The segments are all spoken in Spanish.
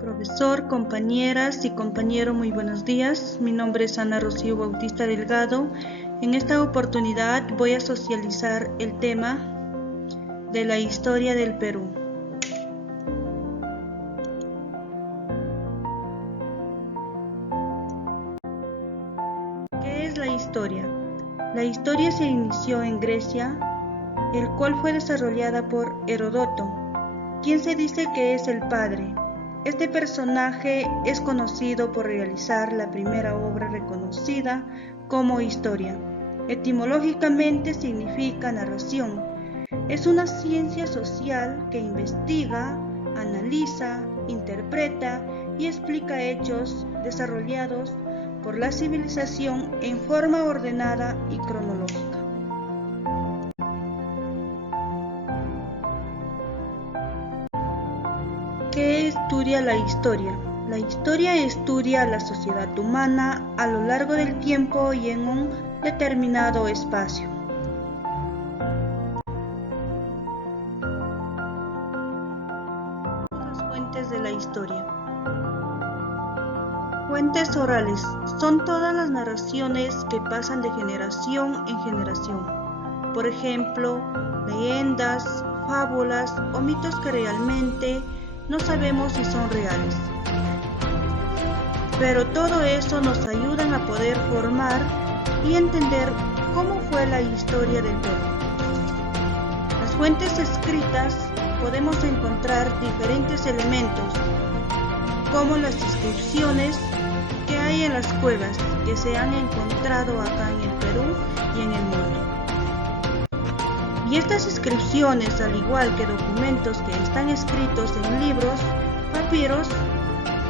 Profesor, compañeras y compañero, muy buenos días. Mi nombre es Ana Rocío Bautista Delgado. En esta oportunidad voy a socializar el tema de la historia del Perú. ¿Qué es la historia? La historia se inició en Grecia, el cual fue desarrollada por Heródoto, quien se dice que es el padre. Este personaje es conocido por realizar la primera obra reconocida como historia. Etimológicamente significa narración. Es una ciencia social que investiga, analiza, interpreta y explica hechos desarrollados por la civilización en forma ordenada y cronológica. ¿Qué estudia la historia? La historia estudia la sociedad humana a lo largo del tiempo y en un determinado espacio. Las fuentes de la historia. Fuentes orales son todas las narraciones que pasan de generación en generación. Por ejemplo, leyendas, fábulas o mitos que realmente no sabemos si son reales. Pero todo eso nos ayuda a poder formar y entender cómo fue la historia del Perú. Las fuentes escritas podemos encontrar diferentes elementos, como las inscripciones que hay en las cuevas que se han encontrado acá en el Perú y en el mundo. Y estas inscripciones, al igual que documentos que están escritos en libros, papiros,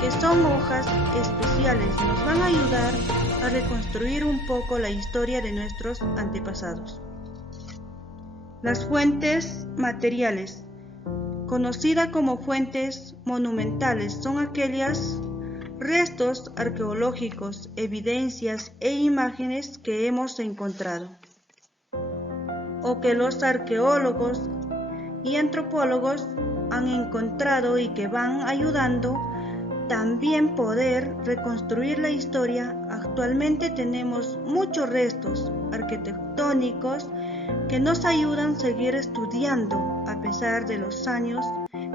que son hojas especiales, nos van a ayudar a reconstruir un poco la historia de nuestros antepasados. Las fuentes materiales, conocidas como fuentes monumentales, son aquellas restos arqueológicos, evidencias e imágenes que hemos encontrado, o que los arqueólogos y antropólogos han encontrado y que van ayudando también poder reconstruir la historia. Actualmente tenemos muchos restos arquitectónicos que nos ayudan a seguir estudiando. A pesar de los años,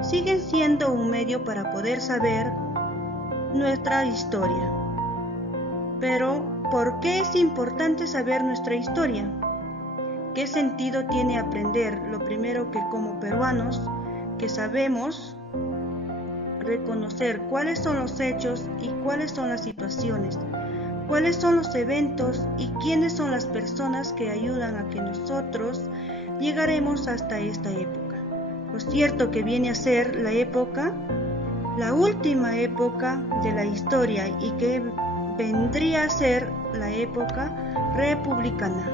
siguen siendo un medio para poder saber nuestra historia. Pero, ¿por qué es importante saber nuestra historia? ¿Qué sentido tiene aprender? Lo primero, que como peruanos que sabemos reconocer cuáles son los hechos y cuáles son las situaciones, cuáles son los eventos y quiénes son las personas que ayudan a que nosotros llegaremos hasta esta época. Lo cierto que viene a ser la última época de la historia y que vendría a ser la época republicana.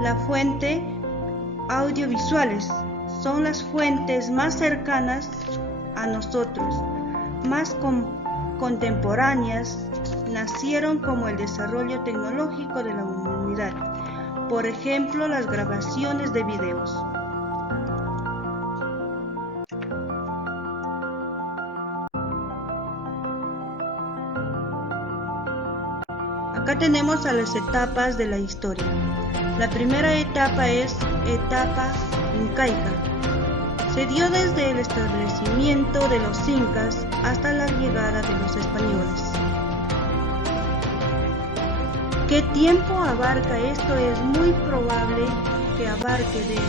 La fuente audiovisuales son las fuentes más cercanas a nosotros, más contemporáneas, nacieron como el desarrollo tecnológico de la humanidad. Por ejemplo, las grabaciones de videos. Acá tenemos a las etapas de la historia. La primera etapa es etapa incaica. Se dio desde el establecimiento de los incas hasta la llegada de los españoles. ¿Qué tiempo abarca esto? Es muy probable que abarque de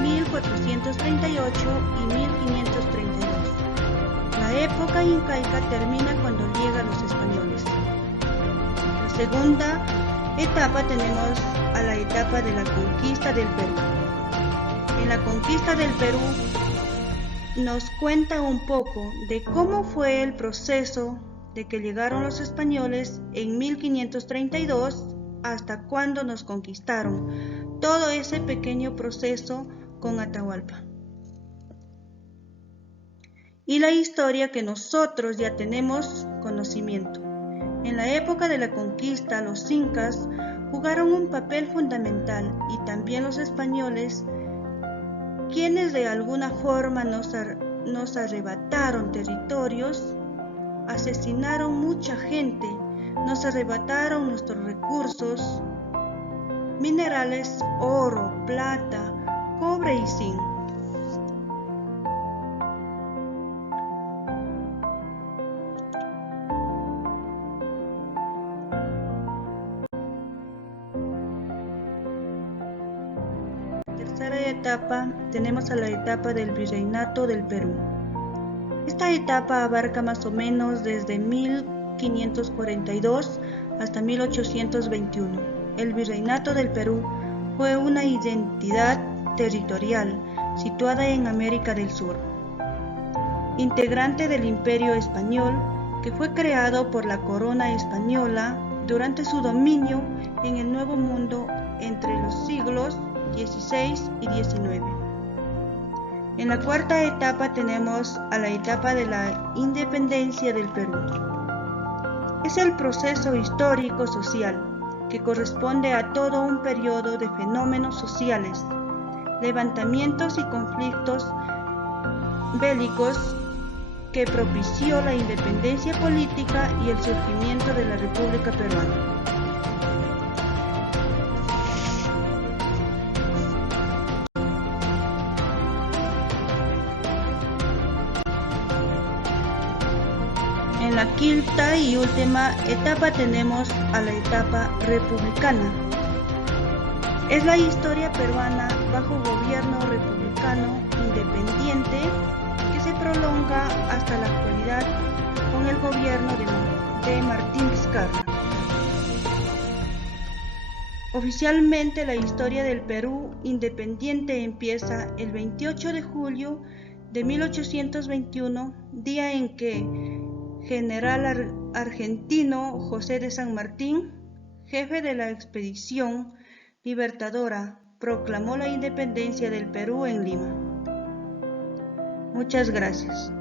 1438 y 1532. La época incaica termina cuando llegan los españoles. La segunda etapa tenemos a la etapa de la conquista del Perú. En la conquista del Perú nos cuenta un poco de cómo fue el proceso de que llegaron los españoles en 1532 hasta cuando nos conquistaron. Todo ese pequeño proceso con Atahualpa. Y la historia que nosotros ya tenemos conocimiento. En la época de la conquista, los incas jugaron un papel fundamental y también los españoles, quienes de alguna forma nos nos arrebataron territorios, asesinaron mucha gente, nos arrebataron nuestros recursos, minerales, oro, plata, cobre y zinc. Tercera etapa, tenemos a la etapa del Virreinato del Perú. Esta etapa abarca más o menos desde 1542 hasta 1821. El Virreinato del Perú fue una identidad territorial situada en América del Sur, integrante del Imperio Español, que fue creado por la corona española durante su dominio en el Nuevo Mundo entre los siglos XVI y XIX. En la cuarta etapa tenemos a la etapa de la independencia del Perú. Es el proceso histórico-social que corresponde a todo un periodo de fenómenos sociales, levantamientos y conflictos bélicos que propició la independencia política y el surgimiento de la República Peruana. En la quinta y última etapa tenemos a la etapa republicana. Es la historia peruana bajo gobierno republicano independiente que se prolonga hasta la actualidad con el gobierno de Martín Vizcarra. Oficialmente la historia del Perú independiente empieza el 28 de julio de 1821, día en que general argentino José de San Martín, jefe de la expedición libertadora, proclamó la independencia del Perú en Lima. Muchas gracias.